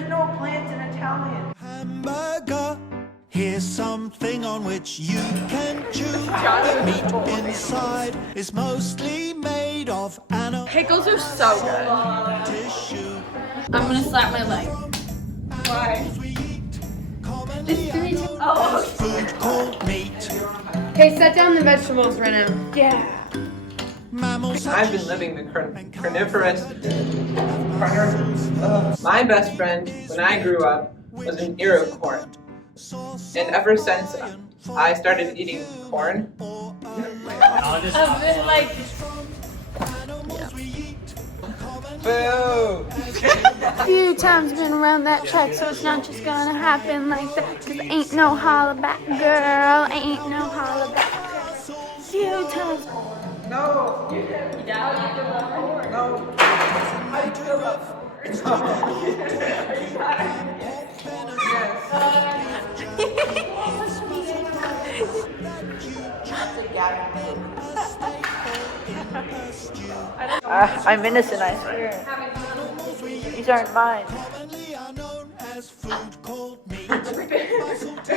There's no plants in Italian. Hamburger. Here's something on which you can chew. The meat inside is mostly made of animal Pickles are so good. tissue. I'm gonna slap my leg. Why? Oh, Food called meat. okay, set down the vegetables right now. Yeah. Mammals I've been living the carnivorous. My best friend when I grew up was an ear of corn. And ever since I started eating corn, I've been like, boo! A few times been around that track, so it's not just gonna happen like that. Cause ain't no holla back, girl. Ain't no holla back, girl. Few times. No! No! I do love I'm innocent, I swear. These aren't mine.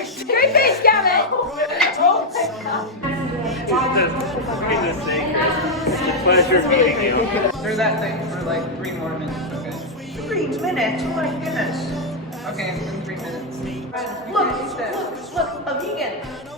straight face, Gavin! Oh my It's a pleasure meeting you. There's that thing for like 3 more minutes, okay? 3 minutes? Oh my goodness. Okay, in 3 minutes. Look, a vegan.